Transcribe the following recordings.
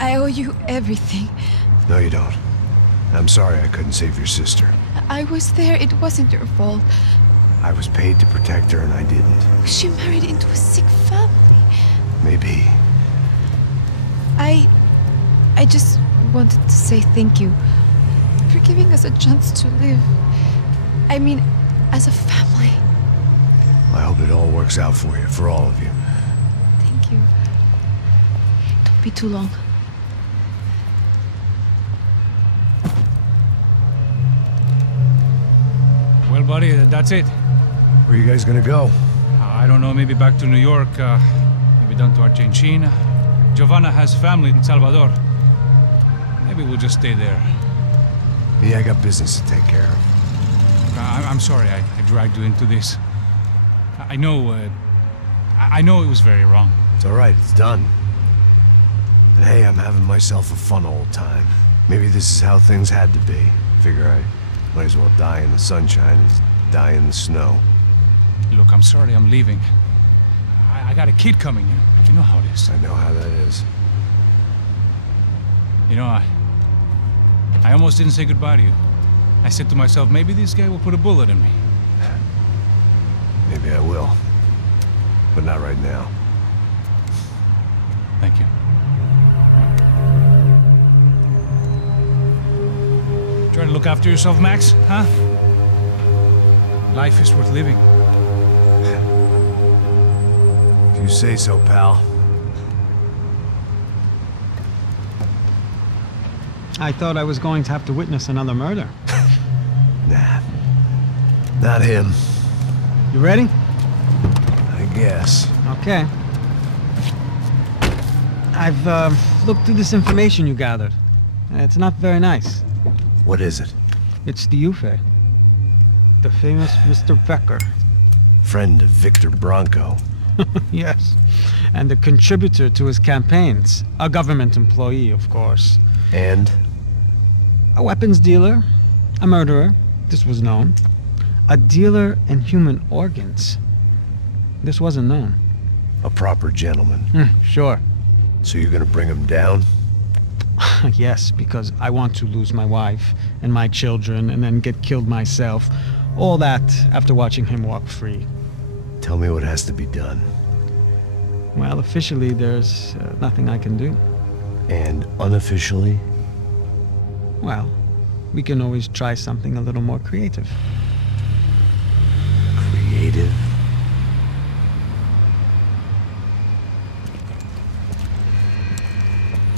I owe you everything. No, you don't. I'm sorry I couldn't save your sister. I was there. It wasn't your fault. I was paid to protect her and I didn't. She married into a sick family. Maybe. I just wanted to say thank you for giving us a chance to live. I mean, as a family. I hope it all works out for you, for all of you. Thank you. Don't be too long. Well, buddy, that's it. Where are you guys gonna go? I don't know, maybe back to New York, maybe down to Argentina. Giovanna has family in Salvador. Maybe we'll just stay there. Me, I got business to take care of. I'm sorry I dragged you into this. I know it was very wrong. It's all right, it's done. And hey, I'm having myself a fun old time. Maybe this is how things had to be. Figure I might as well die in the sunshine as die in the snow. Look, I'm sorry I'm leaving. I got a kid coming, you know how it is. I know how that is. You know, I almost didn't say goodbye to you. I said to myself, maybe this guy will put a bullet in me. Maybe I will. But not right now. Thank you. Try to look after yourself, Max, huh? Life is worth living. If you say so, pal. I thought I was going to have to witness another murder. Nah. Not him. You ready? I guess. Okay. I've looked through this information you gathered. It's not very nice. What is it? It's the Ufe. The famous Mr. Becker. Friend of Victor Bronco. Yes. And a contributor to his campaigns. A government employee, of course. And? A weapons dealer. A murderer. This was known. A dealer in human organs. This wasn't known. A proper gentleman. Sure. So you're gonna bring him down? Yes, because I want to lose my wife and my children and then get killed myself. All that after watching him walk free. Tell me what has to be done. Well, officially, there's nothing I can do. And unofficially? Well, we can always try something a little more creative. Creative?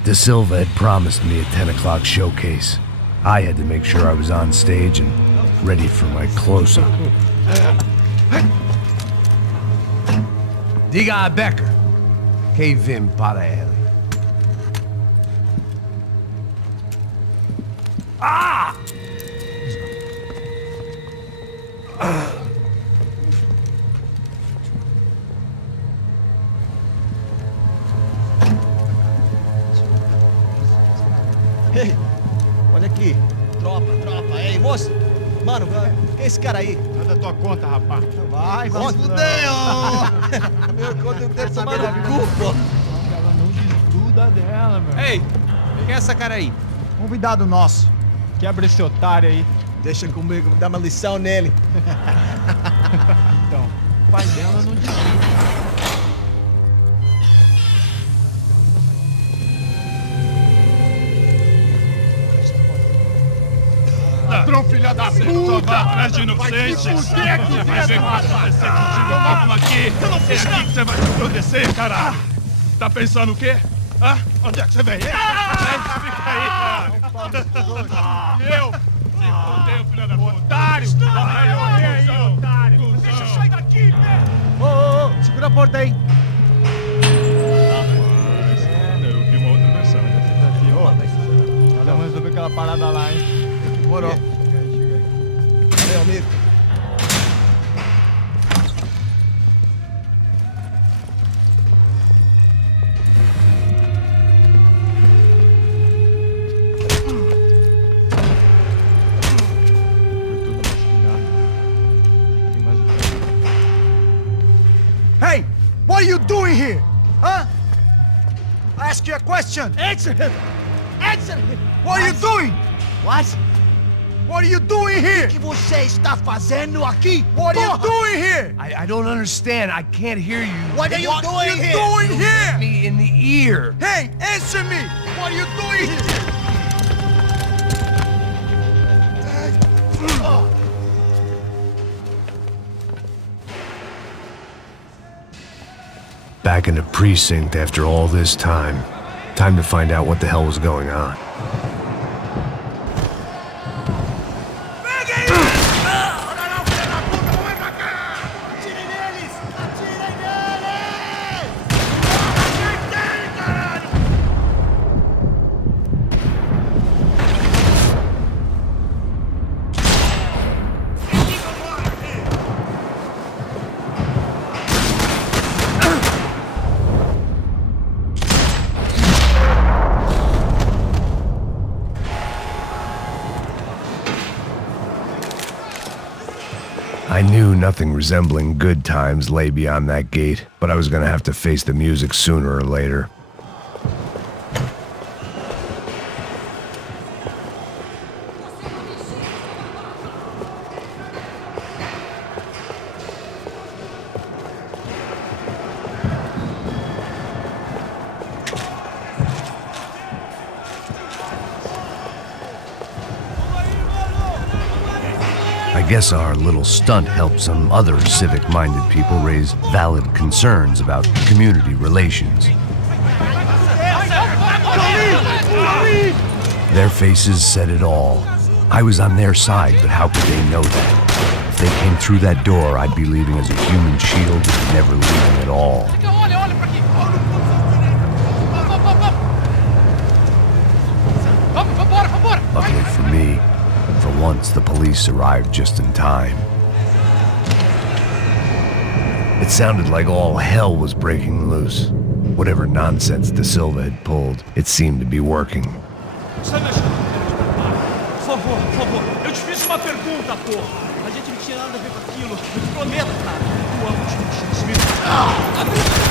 De Silva had promised me a 10 o'clock showcase. I had to make sure I was on stage and ready for my close-up. Diga a Becker. Que vim para ele. Ah! Ei, olha aqui. Tropa. Ei, moço. Mano, quem é esse cara aí? Nada tua conta, rapaz. Vai fudeu! Meu, quanto tempo tomar no cu, pô. Ela não desgruda dela, meu. Ei, quem é essa cara aí? Convidado nosso. Quebra esse otário aí. Deixa comigo, dá uma lição nele. Então, o pai dela não desgruda. Ladrão, filha da puta! Só vai atrás de inocentes! Vai ver como vai ser contigo mesmo aqui! Eu não fiz nada! Você vai te proteger, caralho! Tá pensando o quê? Hã? Onde é que você vem? Fica aí, cara! Eu? Se fodeu, filha da puta! Otário! Vai aí, otário! Deixa eu sair daqui, né? Ô, segura a porta aí! Eu vi uma outra versão. Vamos resolver aquela parada lá, hein? Demorou. Meu amigo. Hey, what are you doing here? Huh? you a question. Answer him! Answer him! What are you doing? What? What are you doing here? O que você está fazendo aqui? What are you doing here? I don't understand. I can't hear you. What are you What are doing you here? doing here? Me in the ear. Hey, answer me! What are you doing here? Back in the precinct after all this time. Time to find out what the hell was going on. I knew nothing resembling good times lay beyond that gate, but I was gonna have to face the music sooner or later. I guess our little stunt helped some other civic-minded people raise valid concerns about community relations. Their faces said it all. I was on their side, but how could they know that? If they came through that door, I'd be leaving as a human shield and never leaving at all. Luckily for me, for once, the police arrived just in time. It sounded like all hell was breaking loose. Whatever nonsense De Silva had pulled, it seemed to be working. Por favor. Eu te fiz uma pergunta, porra. A gente não tinha nada a ver com aquilo. Eu te prometo, cara. Tua última chance. Me atingiu.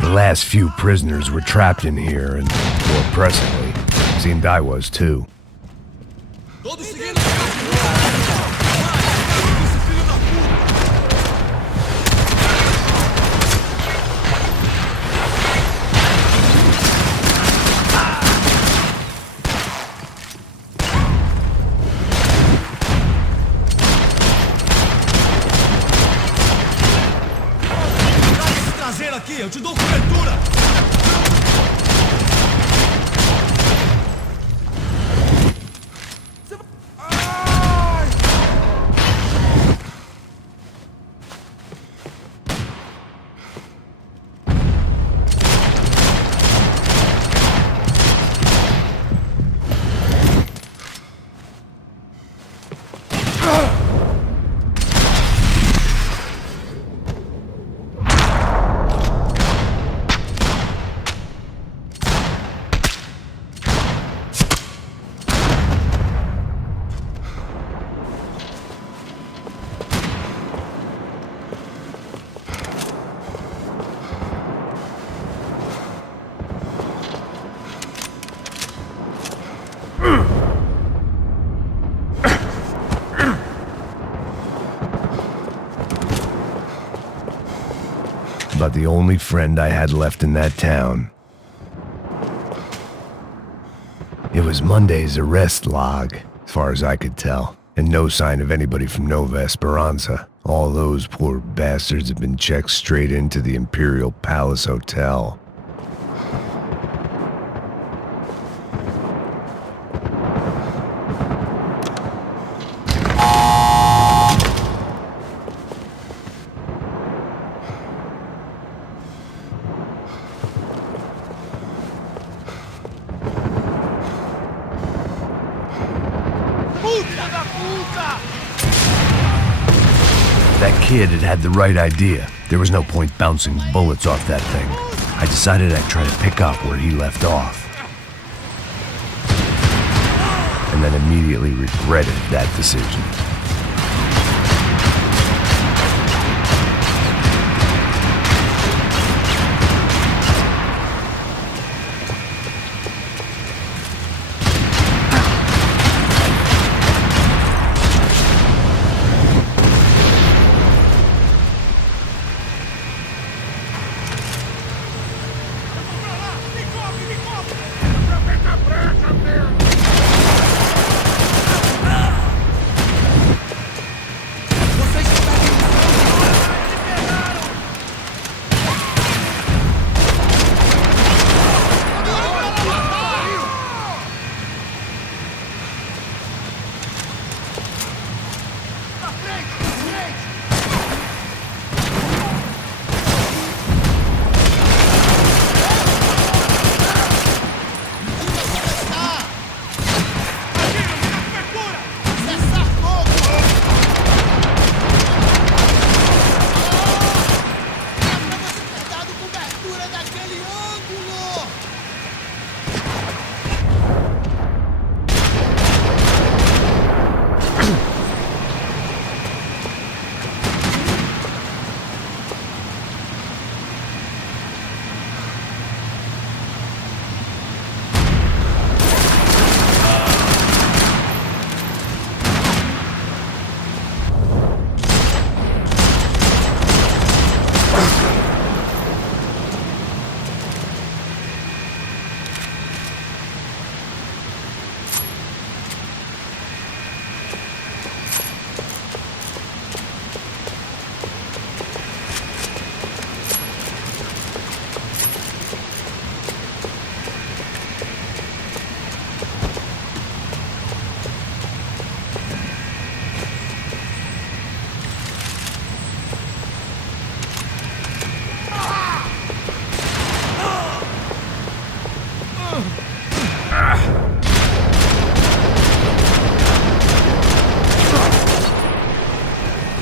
The last few prisoners were trapped in here, and more pressingly, seemed I was too. Aqui, eu te dou cobertura! about the only friend I had left in that town. It was Monday's arrest log, as far as I could tell, and no sign of anybody from Nova Esperanza. All those poor bastards had been checked straight into the Imperial Palace Hotel. That kid had the right idea. There was no point bouncing bullets off that thing. I decided I'd try to pick up where he left off. And then immediately regretted that decision.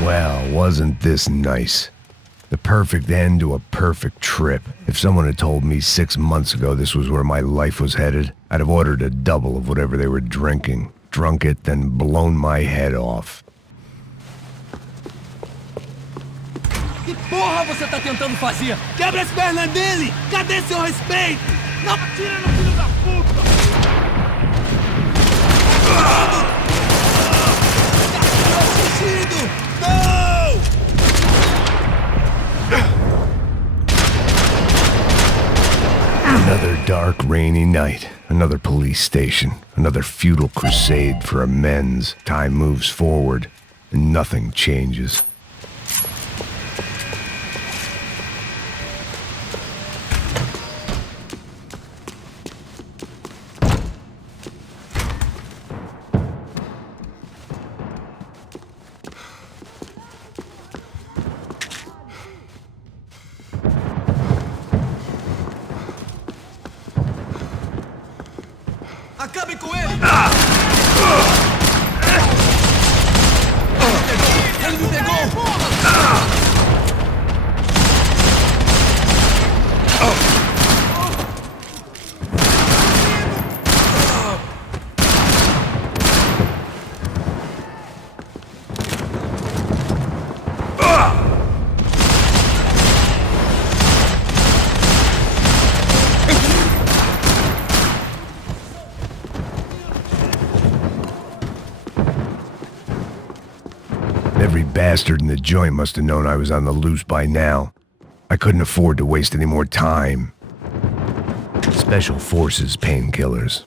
Well, wasn't this nice? The perfect end to a perfect trip. If someone had told me 6 months ago this was where my life was headed, I'd have ordered a double of whatever they were drinking, drunk it, then blown my head off. Que porra você tá tentando fazer? Quebra as pernas dele! Cadê seu respeito? Não atira no filho da puta! Tá assistindo! Não! Another dark, rainy night. Another police station. Another futile crusade for amends. Time moves forward, and nothing changes. Acabe com ele! Ele me pegou! Every bastard in the joint must have known I was on the loose by now. I couldn't afford to waste any more time. Special Forces painkillers.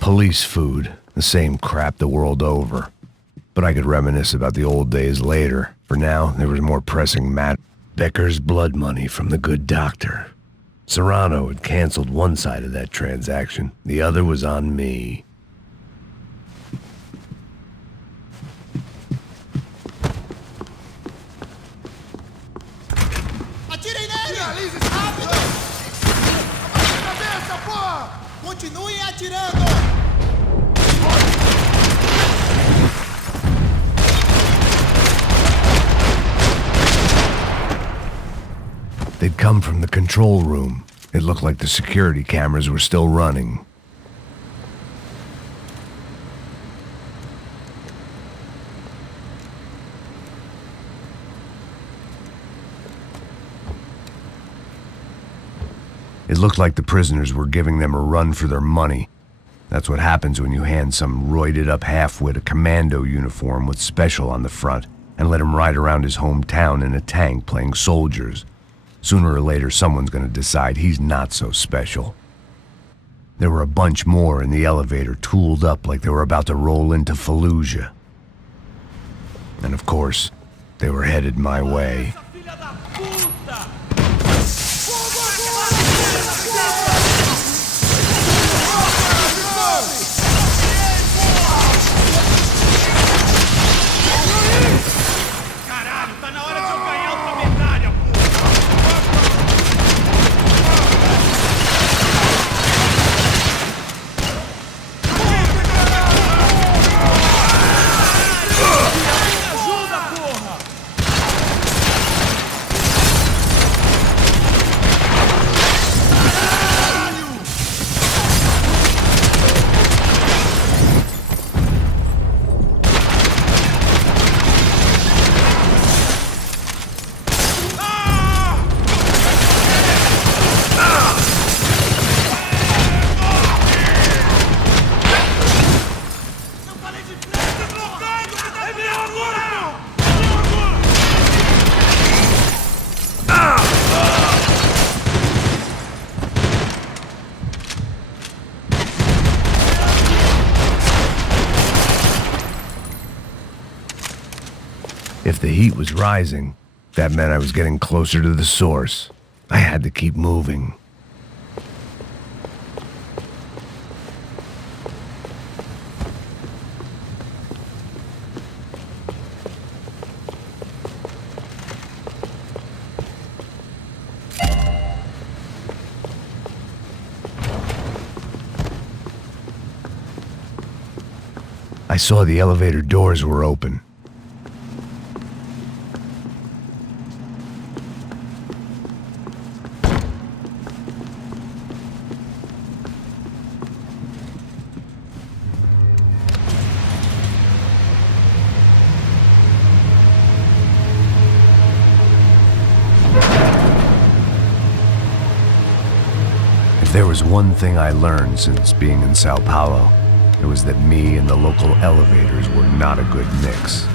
Police food, the same crap the world over. But I could reminisce about the old days later. For now, there was more pressing matter. Becker's blood money from the good doctor. Serrano had canceled one side of that transaction. The other was on me. Atirem nele! Finalize rápido! Abaixa a cabeça, porra! Continuem atirando! They'd come from the control room. It looked like the security cameras were still running. It looked like the prisoners were giving them a run for their money. That's what happens when you hand some roided-up halfwit a commando uniform with special on the front and let him ride around his hometown in a tank playing soldiers. Sooner or later, someone's gonna decide he's not so special. There were a bunch more in the elevator, tooled up like they were about to roll into Fallujah. And of course, they were headed my way. If the heat was rising, that meant I was getting closer to the source. I had to keep moving. I saw the elevator doors were open. If there was one thing I learned since being in Sao Paulo, it was that me and the local elevators were not a good mix.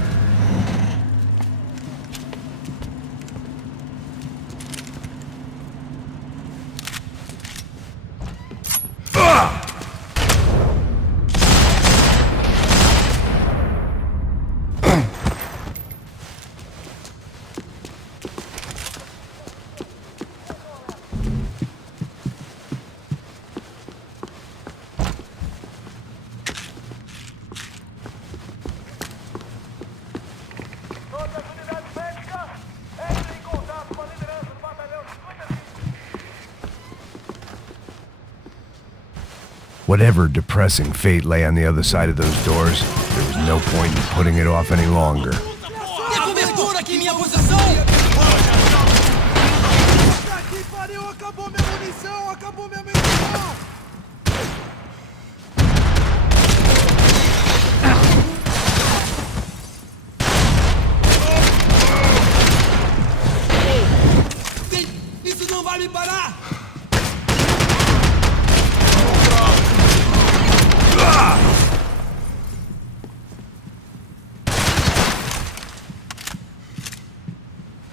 Whatever depressing fate lay on the other side of those doors, there was no point in putting it off any longer. Tem cobertura aqui em minha posição! Que pariu, acabou minha munição, acabou minha munição! Isso não vai me parar!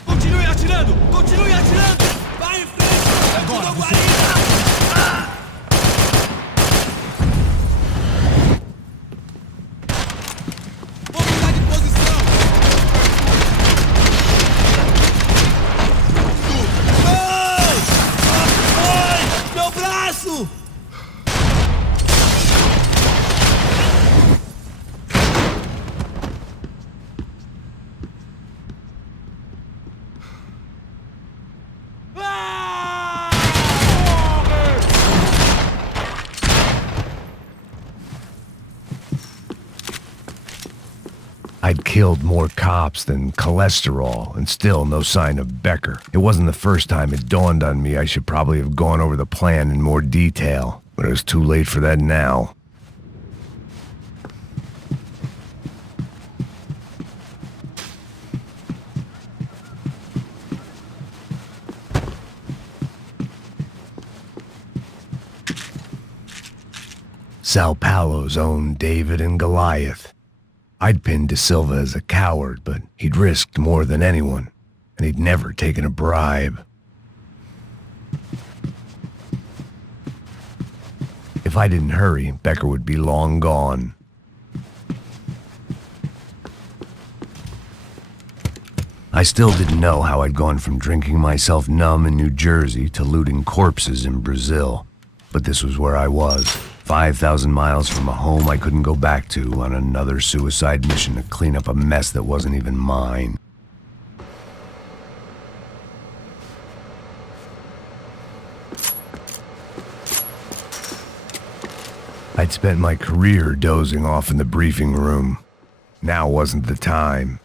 Continue atirando! Continue atirando! Vai em frente! Agora você... Vou mudar de posição! Ai! Meu braço! I'd killed more cops than cholesterol, and still no sign of Becker. It wasn't the first time it dawned on me I should probably have gone over the plan in more detail, but it was too late for that now. Sao Paulo's own David and Goliath. I'd pinned De Silva as a coward, but he'd risked more than anyone, and he'd never taken a bribe. If I didn't hurry, Becker would be long gone. I still didn't know how I'd gone from drinking myself numb in New Jersey to looting corpses in Brazil, but this was where I was. 5,000 miles from a home I couldn't go back to on another suicide mission to clean up a mess that wasn't even mine. I'd spent my career dozing off in the briefing room. Now wasn't the time.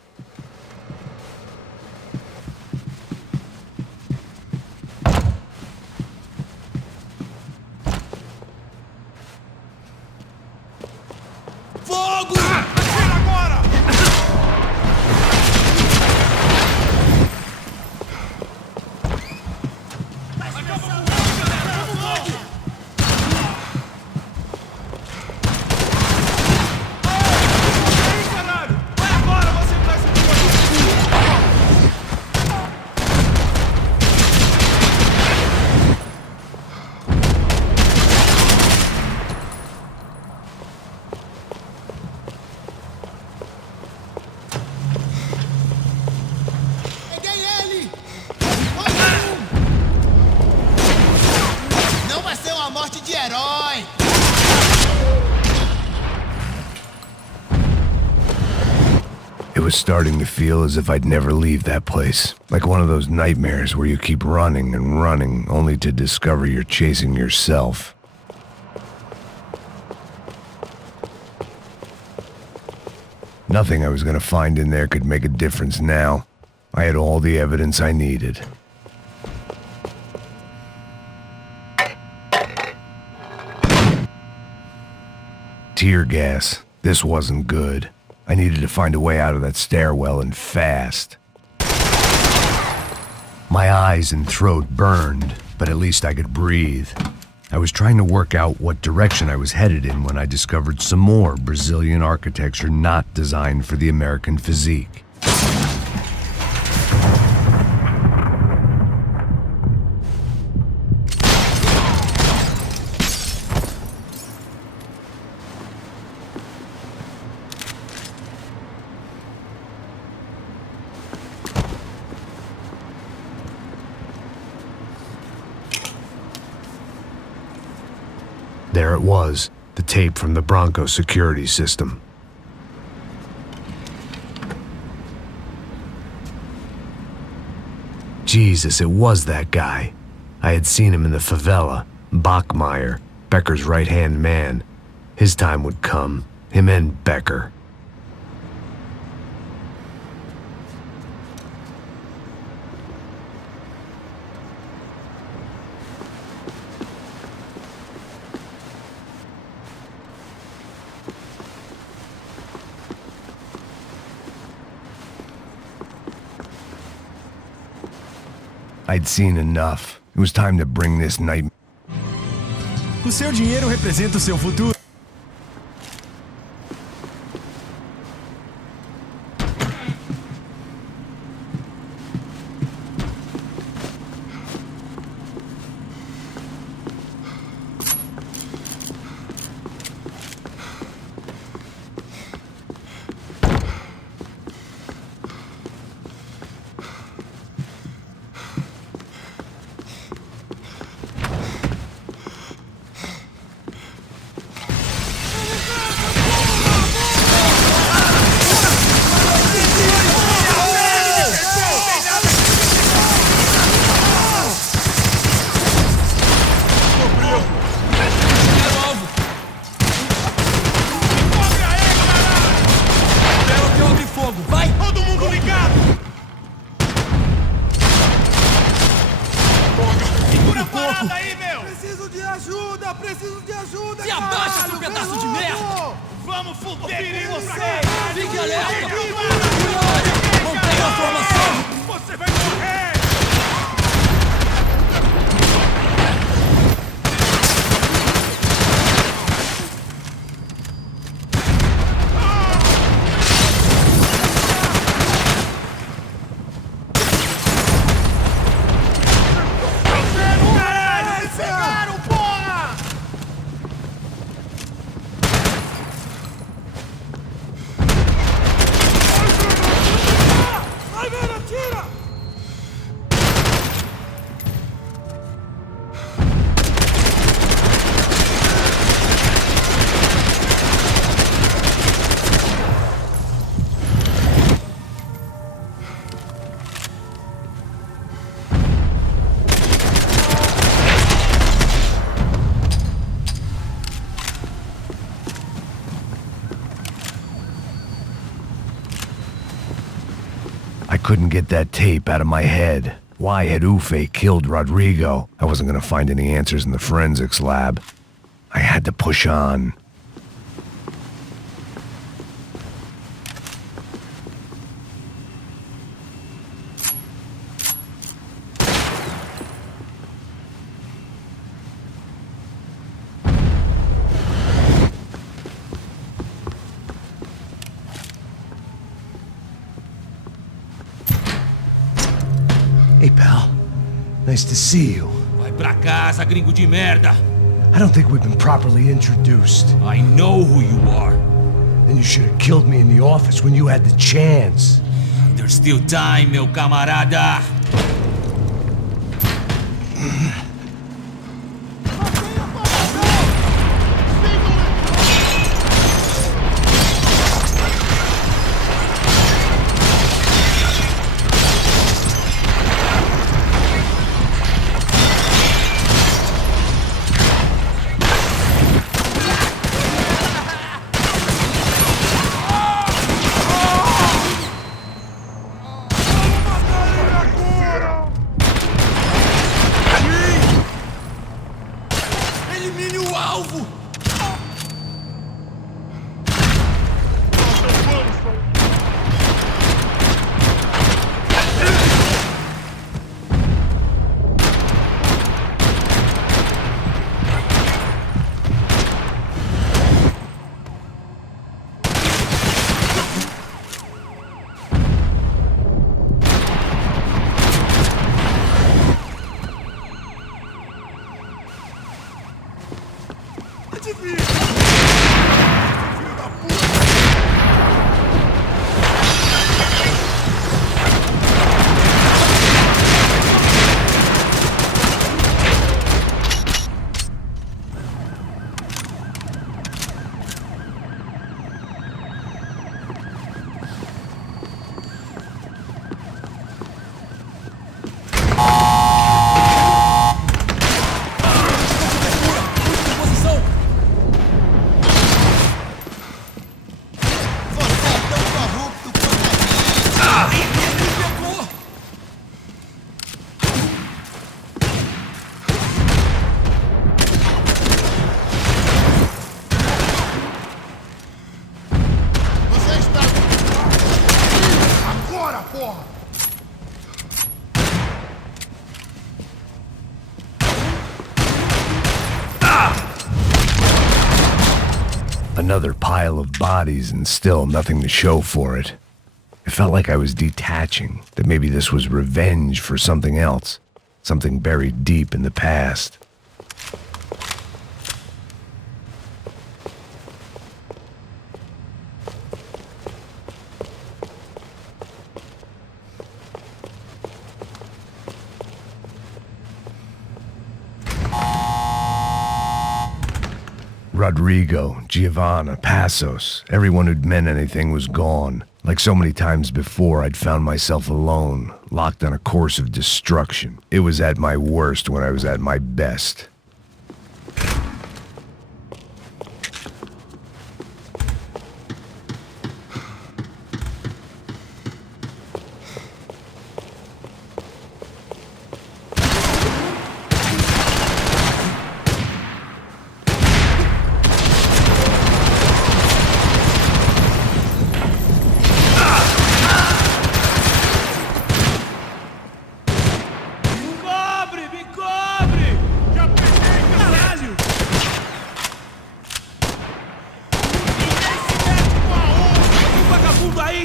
Fogo! Atira agora! Caralho! Vai agora, você vai se Peguei ele! Não vai ser uma morte de herói! It was starting to feel as if I'd never leave that place. Like one of those nightmares where you keep running and running, only to discover you're chasing yourself. Nothing I was going to find in there could make a difference now. I had all the evidence I needed. Tear gas. This wasn't good. I needed to find a way out of that stairwell and fast. My eyes and throat burned, but at least I could breathe. I was trying to work out what direction I was headed in when I discovered some more Brazilian architecture not designed for the American physique. There it was, the tape from the Bronco security system. Jesus, it was that guy. I had seen him in the favela, Bachmeyer, Becker's right-hand man. His time would come. Him and Becker. I'd seen enough. It was time to bring this night. O seu dinheiro representa o seu futuro. Se abaixa, seu pedaço de merda! Vamos foder você! Fique alerta! Mantenha a formação! Você vai morrer! I couldn't get that tape out of my head. Why had Ufe killed Rodrigo? I wasn't gonna find any answers in the forensics lab. I had to push on. Hey, pal. Nice to see you. Vai pra casa, gringo de merda! I don't think we've been properly introduced. I know who you are. Then you should have killed me in the office when you had the chance. There's still time, meu camarada! porra! Another pile of bodies and still nothing to show for it. It felt like I was detaching, that maybe this was revenge for something else, something buried deep in the past. Rodrigo, Giovanna, Passos, everyone who'd meant anything was gone. Like so many times before, I'd found myself alone, locked on a course of destruction. It was at my worst when I was at my best.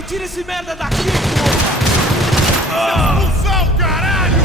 Tira esse merda daqui, porra! Expulsão, caralho!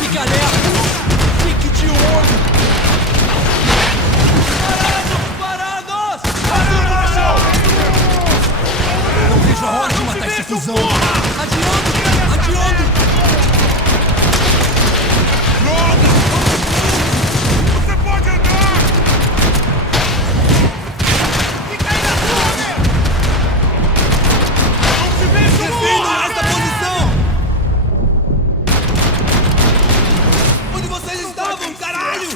Fica alerta! Fique de olho! Parados! Não vejo a hora de matar esse cuzão! Adiando! Adiando! Droga! Você pode andar! Fica aí na torre! Não se mexa, Defendam essa posição! Onde vocês estavam, caralho?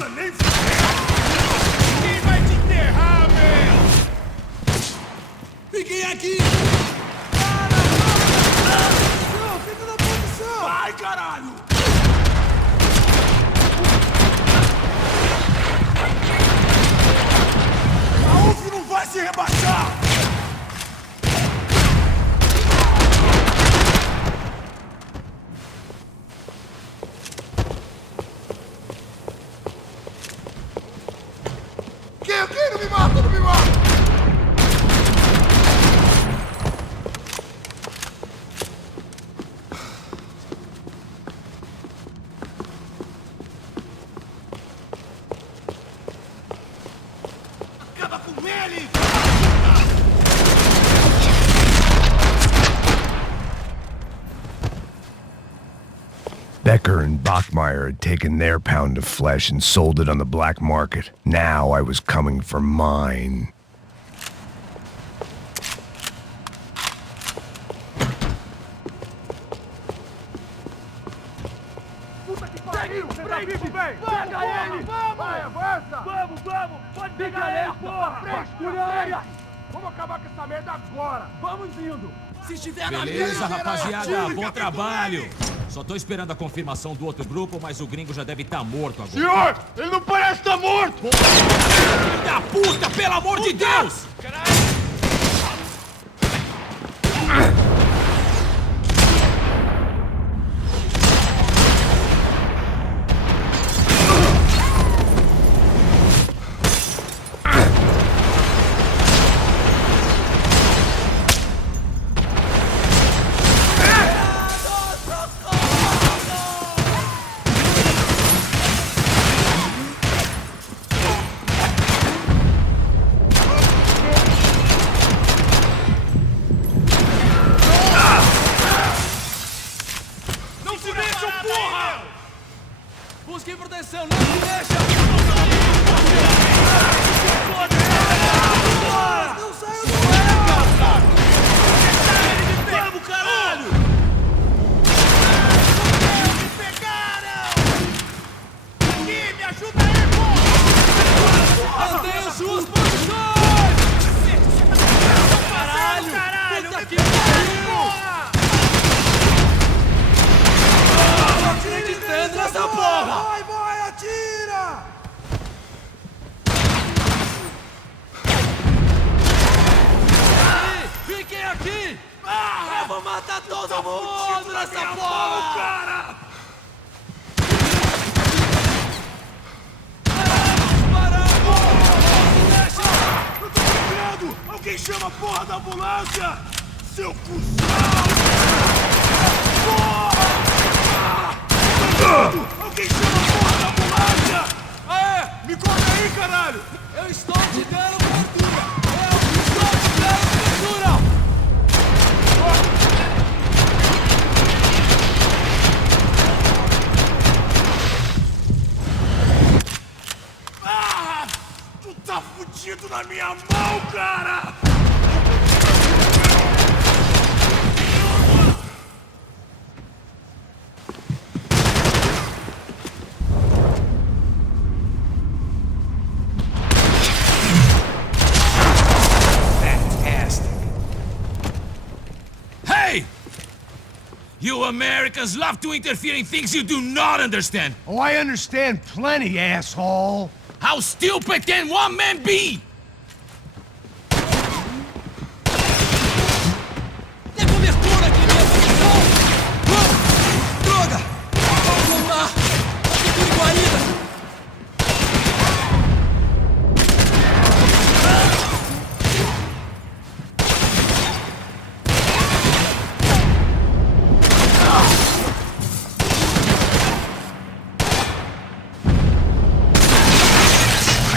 Quem vai te enterrar, velho? Fiquem aqui! Fica na posição! Vai, caralho! A UF não vai se rebaixar! Quem? Não me mata, não me mata! Acaba com ele! Becker and Bachmeyer had taken their pound of flesh and sold it on the black market. Now I was coming for mine. Puta que pariu! Você tá vivo, velho! Pega ele! Vai, avança! Vamos! Pode pegar ele, porra! Frente! Vamos acabar com essa merda agora! Vamos indo! Se estiver na Beleza, mira, rapaziada, atire, bom trabalho. Só tô esperando a confirmação do outro grupo, mas o gringo já deve estar morto agora. Senhor! Ele não parece estar morto! Filho da puta, pelo amor de Deus! Mata todo mundo nessa porra! Cara! Eu tô sangrando! Alguém chama a porra da ambulância! Seu cuzão! Porra! Alguém chama a porra da ambulância! Aê! Me conta aí, caralho! Eu estou te dando gordura! Eu estou te dando gordura! Ah! Tu tá fudido na minha mão, cara! Hey! You Americans love to interfere in things you do not understand. Oh, I understand plenty, asshole. How stupid can one man be? Tem cobertura aqui mesmo, não? Droga! Não dá! Tem guarida!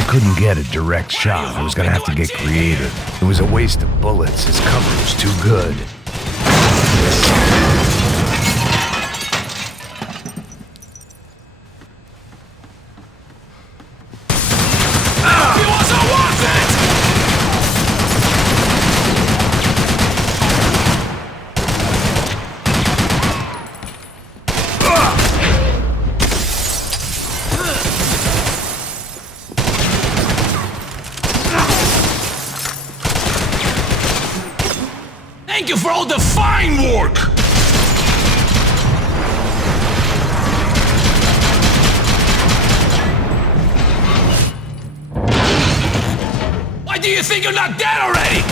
Couldn't get a direct shot. I was gonna have to get creative. It was a waste of bullets. His cover was too good. Thank you for all the fine work! Why do you think you're not dead already?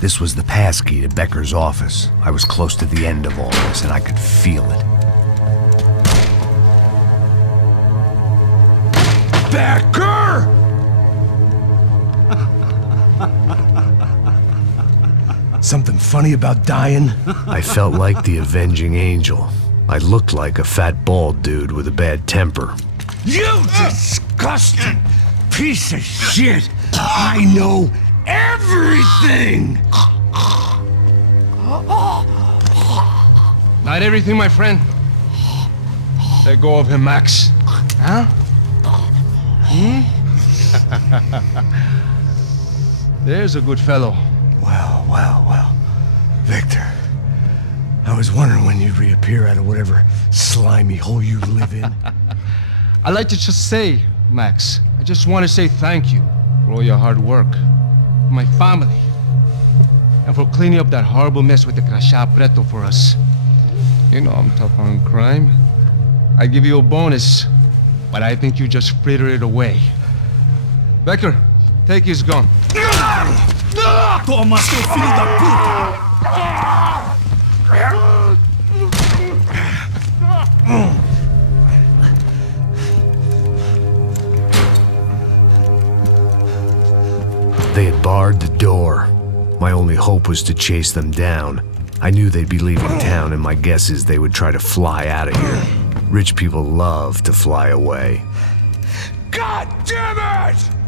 This was the passkey to Becker's office. I was close to the end of all this, and I could feel it. Becker! Something funny about dying? I felt like the avenging angel. I looked like a fat bald dude with a bad temper. You disgusting piece of shit! I know everything! Not everything, my friend. Let go of him, Max. Huh? There's a good fellow. Well. Victor, I was wondering when you'd reappear out of whatever slimy hole you live in. I'd like to just say, Max, I just want to say thank you for all your hard work, for my family, and for cleaning up that horrible mess with the crachá preto for us. You know I'm tough on crime. I give you a bonus, but I think you just frittered it away. Becker, take his gun. Toma, seu filho da puta! barred the door. My only hope was to chase them down. I knew they'd be leaving town, and my guess is they would try to fly out of here. Rich people love to fly away. God damn it!